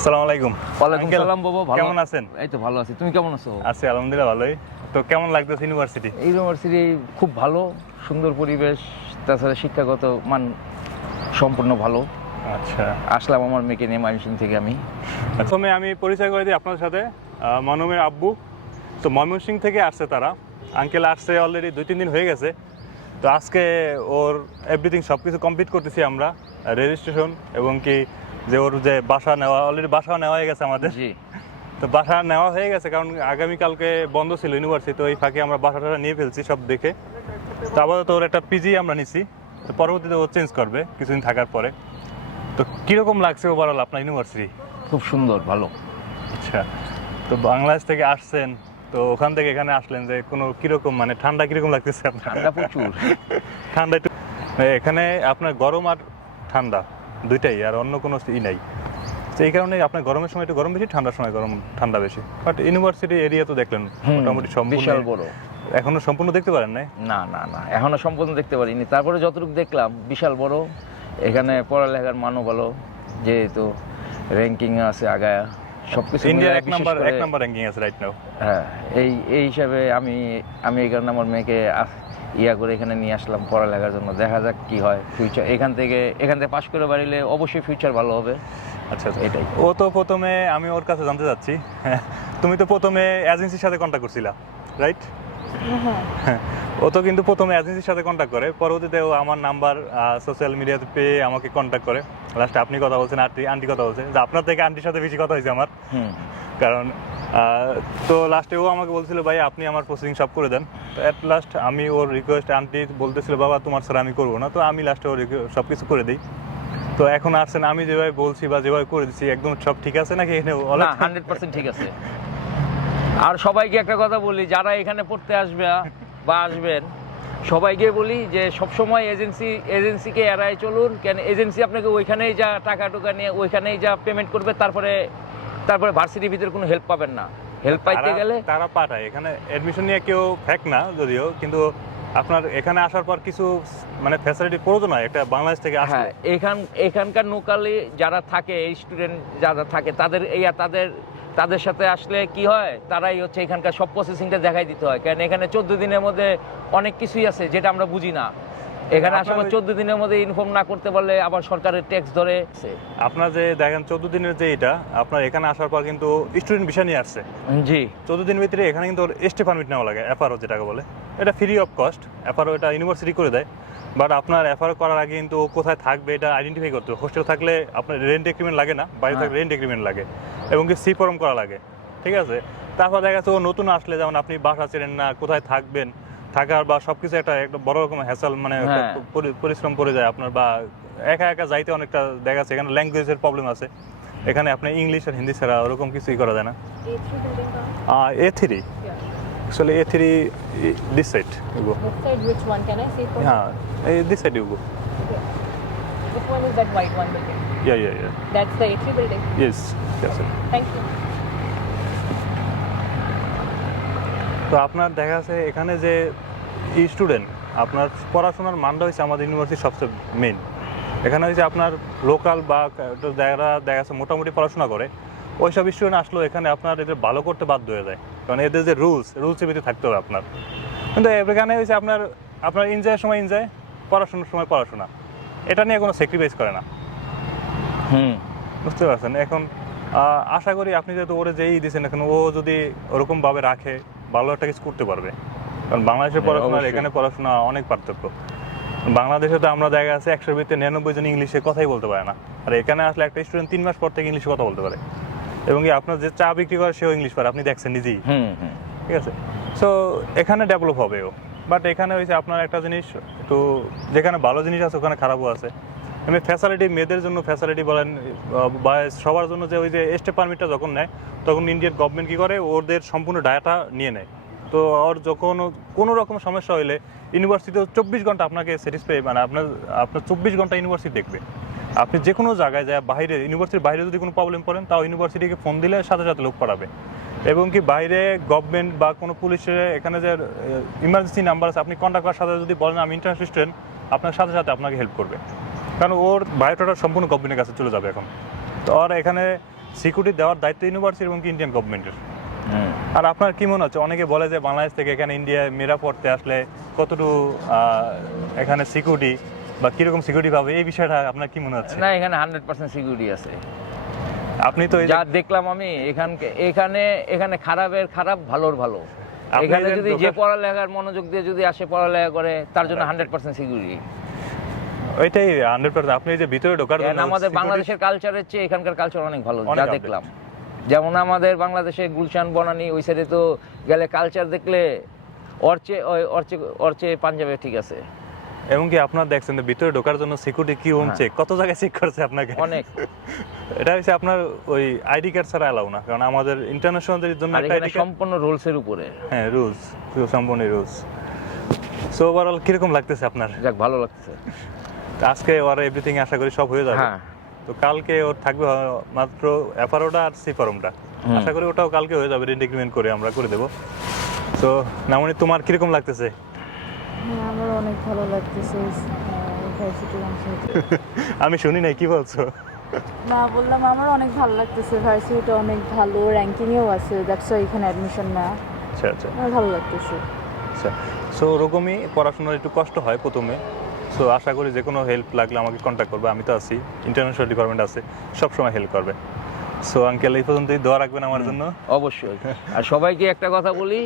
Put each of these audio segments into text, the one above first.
আসসালামু আলাইকুম। ওয়ালাইকুম সালাম বাবা ভালো কেমন আছেন? এই তো ভালো আছি। তুমি কেমন আছো? আছি আলহামদুলিল্লাহ ভালোই। তো কেমন লাগতেছে ইউনিভার্সিটি এই ইউনিভার্সিটি খুব ভালো সুন্দর পরিবেশ তাছাড়া শিক্ষাগত মান সম্পূর্ণ ভালো। আচ্ছা। আসলাম আমার মেয়েকে নিয়ে ময়মনসিং থেকে আমি। প্রথমে আমি পরিচয় করে দিই আপনাদের সাথে। মনমের আব্বু। তো ময়মনসিং থেকে আসছে তারা। আঙ্কেল আসছে অলরেডি দুই তিন দিন হয়ে গেছে। তো আজকে ওর এভরিথিং সব কিছু কমপ্লিট করতেছি আমরা। রেজিস্ট্রেশন এবং কি যে ওর যে বাসা নেওয়া অলরেডি বাসা নেওয়া হয়ে গেছে আমাদের। জি। তো বাসা নেওয়া হয়ে গেছে কারণ আগামীকালকে বন্ধ ছিল ইউনিভার্সিটি তো এই ফাঁকে আমরা বাসাটা নিয়ে ফেলছি সব দেখে। তো আপাতত ওর একটা পিজি আমরা নিছি তো পরবর্তীতে ও চেঞ্জ করবে কিছুদিন থাকার পরে। তো কীরকম লাগছে ওভারঅল আপনার ইউনিভার্সিটি খুব সুন্দর ভালো। আচ্ছা তো বাংলাদেশ থেকে আসছেন তো ওখান থেকে এখানে আসলেন যে কোনো কীরকম মানে ঠান্ডা কীরকম লাগতেছে আপনার? ঠান্ডা প্রচুর। ঠান্ডা একটু এখানে আপনার গরম আর ঠান্ডা। দুইটাই আর অন্য কোনো ই নাই। তো এই কারণে আপনার গরমের সময় একটু গরম বেশি ঠান্ডার সময় গরম ঠান্ডা বেশি। বাট ইউনিভার্সিটি এরিয়া তো দেখলেন মোটামুটি বিশাল বড়। এখনও সম্পূর্ণ দেখতে পারেন না না না না এখনও সম্পূর্ণ দেখতে পারিনি। তারপরে যতটুকু দেখলাম বিশাল বড়। এখানে পড়ালেখার মানও ভালো যেহেতু র্যাঙ্কিং আছে আগায়া। সবকিছু ইন্ডিয়ার এক নাম্বার এক নাম্বার র্যাঙ্কিং আছে রাইট নাও হ্যাঁ এই এই হিসাবে আমি আমি এই কারণে আমার মেয়েকে ইয়া করে এখানে নিয়ে আসলাম পড়ালেখার জন্য। দেখা যাক কি হয় ফিউচার এখান থেকে এখান থেকে পাশ করে বাড়িলে অবশ্যই ফিউচার ভালো হবে। আচ্ছা আচ্ছা। এটাই। ও তো প্রথমে আমি ওর কাছে জানতে চাচ্ছি। তুমি তো প্রথমে এজেন্সির সাথে কন্ট্যাক্ট করছিলা রাইট ও তো কিন্তু প্রথমে এজেন্সির সাথে কন্ট্যাক্ট করে পরবর্তীতে ও আমার নাম্বার সোশ্যাল মিডিয়াতে পেয়ে আমাকে কন্ট্যাক্ট করে। লাস্টে আপনি কথা বলছেন আন্টি আন্টি কথা বলছেন যে আপনার থেকে আন্টির সাথে বেশি কথা হয়েছে আমার। হুম। কারণ তো লাস্টে ও আমাকে বলছিল ভাই আপনি আমার প্রসেসিং সব করে দেন। তো অ্যাট লাস্ট আমি ওর রিকোয়েস্ট আন্টি বলতেছিল বাবা তোমার স্যার আমি করব না। তো আমি লাস্টে ওর সব কিছু করে দিই। তো এখন আসছেন আমি যেভাবে বলছি বা যেভাবে করে দিচ্ছি একদম সব ঠিক আছে নাকি? এখানে হান্ড্রেড পার্সেন্ট ঠিক আছে। আর সবাইকে একটা কথা বলি যারা এখানে পড়তে আসবে বা আসবেন সবাইকে বলি যে সবসময় এজেন্সি এজেন্সিকে এড়ায় চলুন। কেন এজেন্সি আপনাকে ওইখানেই যা টাকা টুকা নিয়ে ওইখানেই যা পেমেন্ট করবে তারপরে তারপরে ভার্সিটির ভিতরে কোনো হেল্প পাবেন না। হেল্প পাইতে গেলে তারা পাঠায়। এখানে অ্যাডমিশন নিয়ে কেউ ফ্যাক না যদিও কিন্তু আপনার এখানে আসার পর কিছু মানে ফ্যাসিলিটি প্রয়োজন হয়। একটা বাংলাদেশ থেকে আসলে। হ্যাঁ এখান এখানকার লোকালি যারা থাকে এই স্টুডেন্ট যারা থাকে তাদের এই তাদের তাদের সাথে আসলে কি হয়? তারাই হচ্ছে এখানকার সব প্রসেসিংটা দেখাই দিতে হয়। কারণ এখানে চোদ্দ দিনের মধ্যে অনেক কিছুই আছে যেটা আমরা বুঝি না। এখানে আসার পর চোদ্দ দিনের মধ্যে ইনফর্ম না করতে পারলে আবার সরকারের ট্যাক্স ধরে আপনার যে দেখেন চোদ্দ দিনের যে এটা আপনার এখানে আসার পর কিন্তু স্টুডেন্ট ভিসা নিয়ে আসছে। জি। চোদ্দ দিন ভিতরে এখানে কিন্তু এসটি পারমিট নেওয়া লাগে এফআরও যেটাকে বলে। এটা ফ্রি অফ কস্ট এফআরও এটা ইউনিভার্সিটি করে দেয়। বাট আপনার এফআরও করার আগে কিন্তু কোথায় থাকবে এটা আইডেন্টিফাই করতে হোস্টেল থাকলে আপনার রেন্ট এগ্রিমেন্ট লাগে না বাইরে হ্যাঁ। থাকলে রেন্ট এগ্রিমেন্ট লাগে। এবং কি সি ফর্ম করা লাগে। ঠিক আছে? তারপর দেখা যাচ্ছে ও নতুন আসলে যেমন আপনি বাসা চেনেন না কোথায় থাকবেন থাকার বা সবকিছু একটা একটা বড় রকম হ্যাসাল মানে হ্যাঁ। পরিশ্রম পড়ে যায় আপনার বা একা একা যাইতে অনেকটা দেখা যাচ্ছে এখানে ল্যাঙ্গুয়েজের প্রবলেম আছে। এখানে আপনি ইংলিশ আর হিন্দি ছাড়া ওরকম কিছুই করা যায় না। এ থ্রি আসলে এ থ্রি দিস সাইড হ্যাঁ এই দিস সাইড ইউগো তো আপনার দেখা যাচ্ছে এখানে যে স্টুডেন্ট আপনার পড়াশোনার মানটা হচ্ছে আমাদের ইউনিভার্সিটির সবচেয়ে মেন এখানে হচ্ছে আপনার লোকাল বা যারা দেখা যাচ্ছে মোটামুটি পড়াশোনা করে ওই সব স্টুডেন্ট আসলেও এখানে আপনার এদের ভালো করতে বাধ্য হয়ে যায়। কারণ এদের যে রুলস রুলসের ভিতরে থাকতে হবে আপনার। কিন্তু এখানে হচ্ছে আপনার আপনার এনজয়ের সময় এনজয় পড়াশোনার সময় পড়াশোনা। এটা নিয়ে কোনো স্যাক্রিফাইস করে না। হুম। বুঝতে পারছেন? এখন আশা করি আপনি যেহেতু ওরে যেই দিয়েছেন এখন ও যদি ওরকমভাবে রাখে ভালো একটা কিছু করতে পারবে। কারণ বাংলাদেশের হ্যাঁ, পড়াশোনা এখানে পড়াশোনা অনেক পার্থক্য। বাংলাদেশে তো আমরা জায়গা আছে একশোর ভিতরে নিরানব্বই জন ইংলিশে কথাই বলতে পারে না। আর এখানে আসলে একটা স্টুডেন্ট তিন মাস পর থেকে ইংলিশে কথা বলতে পারে। এবং কি আপনার যে চা বিক্রি করে সেও ইংলিশ পারে আপনি দেখছেন নিজেই। ঠিক আছে? সো এখানে ডেভেলপ হবে ও। বাট এখানে হয়েছে আপনার একটা জিনিস একটু যেখানে ভালো জিনিস আছে ওখানে খারাপও আছে। এমনি ফ্যাসিলিটি মেয়েদের জন্য ফ্যাসিলিটি বলেন বা সবার জন্য যে ওই যে এসটি পারমিটটা যখন নেয়, তখন ইন্ডিয়ান গভর্নমেন্ট কী করে? ওদের সম্পূর্ণ ডায়াটা নিয়ে নেয়। তো ওর যখন কোনো রকম সমস্যা হইলে ইউনিভার্সিটিতে চব্বিশ ঘণ্টা আপনাকে স্যাটিসফাই মানে আপনার আপনার চব্বিশ ঘণ্টা ইউনিভার্সিটি দেখবে। আপনি যে কোনো জায়গায় যায়, বাইরে ইউনিভার্সিটির বাইরে যদি কোনো প্রবলেম পড়েন তাও ইউনিভার্সিটিকে ফোন দিলে সাথে সাথে লোক পাঠাবে। এবং কি বাইরে গভর্নমেন্ট বা কোনো পুলিশের এখানে যে ইমার্জেন্সি নাম্বার আছে, আপনি কন্ট্যাক্ট করার সাথে যদি বলেন, আমি ইন্টারন্যাশনাল স্টুডেন্ট আপনার সাথে সাথে আপনাকে হেল্প করবে। কারণ ওর বায়োটাটা সম্পূর্ণ গভর্নমেন্টের কাছে চলে যাবে এখন। তো আর এখানে সিকিউরিটি দেওয়ার দায়িত্ব ইউনিভার্সিটি এবং ইন্ডিয়ান গভর্নমেন্টের আর আপনার কি মনে হচ্ছে? অনেকে বলে যে বাংলাদেশ থেকে এখানে ইন্ডিয়ায় মেরা পড়তে আসলে কতটুকু এখানে সিকিউরিটি বা কীরকম সিকিউরিটি পাবে? এই বিষয়টা আপনার কি মনে হচ্ছে? না এখানে হান্ড্রেড পার্সেন্ট সিকিউরিটি আছে। আপনি তো যা দেখলাম আমি এখানকে এখানে এখানে খারাপের খারাপ ভালোর ভালো। এখানে যদি যে পড়ালেখার মনোযোগ দিয়ে যদি আসে পড়ালেখা করে তার জন্য হান্ড্রেড পার্সেন্ট সিকিউরিটি ওইটাই হান্ড্রেড পার্সেন্ট আপনি যে ভিতরে ঢোকার জন্য আমাদের বাংলাদেশের কালচারের চেয়ে এখানকার কালচার অনেক ভালো যা দেখলাম। যেমন আমাদের বাংলাদেশে গুলশান বনানি ওই সাইডে তো গেলে কালচার দেখলে চেয়ে ওর চেয়ে পাঞ্জাবে ঠিক আছে। আপনার দেখছেন যে ভিতরে ঢোকার জন্য সিকিউরিটি কি হ্যাঁ। কত জায়গায় চেক করছে আপনাকে? অনেক। এটা হচ্ছে আপনার ওই আইডি কার্ড ছাড়া এলাও না কারণ আমাদের ইন্টারন্যাশনালদের জন্য একটা আইডি সম্পূর্ণ রুলসের উপরে। হ্যাঁ রুলস সম্পূর্ণ রুলস সো ওভারঅল কীরকম লাগতেছে আপনার? যাক ভালো লাগতেছে। আজকে ওর এভরিথিং আশা করি সব হয়ে যাবে। হ্যাঁ। তো কালকে ওর থাকবে মাত্র এফারোটা আর সি ফরমটা হুম। আশা করি ওটাও কালকে হয়ে যাবে রিডিগ্রিমেন্ট করে আমরা করে দেবো। তো নামনি তোমার কীরকম লাগতেছে? হ্যাঁ আমার অনেক ভালো লাগতেছে। আমি শুনি নাই কি বলছো? না বললাম আমার অনেক ভালো লাগতেছে। ভার্সিটিটা অনেক ভালো র্যাঙ্কিংয়েও আছে দ্যাটস এখানে অ্যাডমিশন না। আচ্ছা আচ্ছা। ভালো লাগতেছে। আচ্ছা। সো ওরকমই পড়াশোনার একটু কষ্ট হয় প্রথমে। সো আশা করি যে কোনো হেল্প লাগলে আমাকে কন্ট্যাক্ট করবে। আমি তো আছি। ইন্টারন্যাশনাল ডিপার্টমেন্ট আছে। সব সময় হেল্প করবে। সো আঙ্কেল এই পর্যন্তই। দোয়া রাখবেন আমার জন্য। অবশ্যই। আর সবাইকে একটা কথা বলি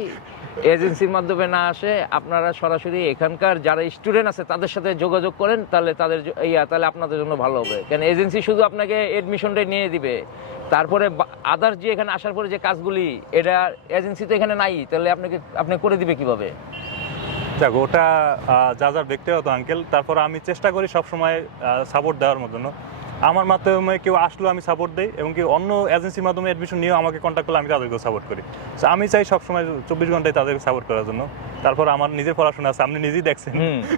এজেন্সির মাধ্যমে না আসে আপনারা সরাসরি এখানকার যারা স্টুডেন্ট আছে তাদের সাথে যোগাযোগ করেন তাহলে তাদের ইয়া তাহলে আপনাদের জন্য ভালো হবে। কেন এজেন্সি শুধু আপনাকে এডমিশনটাই নিয়ে দিবে। তারপরে আদার্স যে এখানে আসার পরে যে কাজগুলি এটা এজেন্সি তো এখানে নাই তাহলে আপনাকে আপনি করে দিবে কীভাবে? যাক ওটা যা যার ব্যক্তিগত আঙ্কেল তারপর আমি চেষ্টা করি সবসময় সাপোর্ট দেওয়ার মতন আমার মাধ্যমে কেউ আসলো আমি সাপোর্ট দিই এবং কি অন্য এজেন্সির মাধ্যমে অ্যাডমিশন নিয়েও আমাকে কন্ট্যাক্ট করলে আমি তাদেরকেও সাপোর্ট করি। So, আমি চাই সবসময় চব্বিশ ঘন্টায় তাদেরকে সাপোর্ট করার জন্য। তারপর আমার নিজের পড়াশোনা আছে আপনি নিজেই দেখছেন।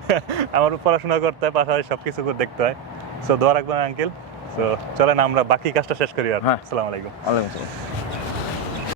আমার পড়াশোনা করতে হয় পাশাপাশি সব কিছু দেখতে হয়। সো দোয়া রাখবেন আঙ্কেল তো চলেন আমরা বাকি কাজটা শেষ করি আর। হ্যাঁ। আসসালামু আলাইকুম। আসসালাম।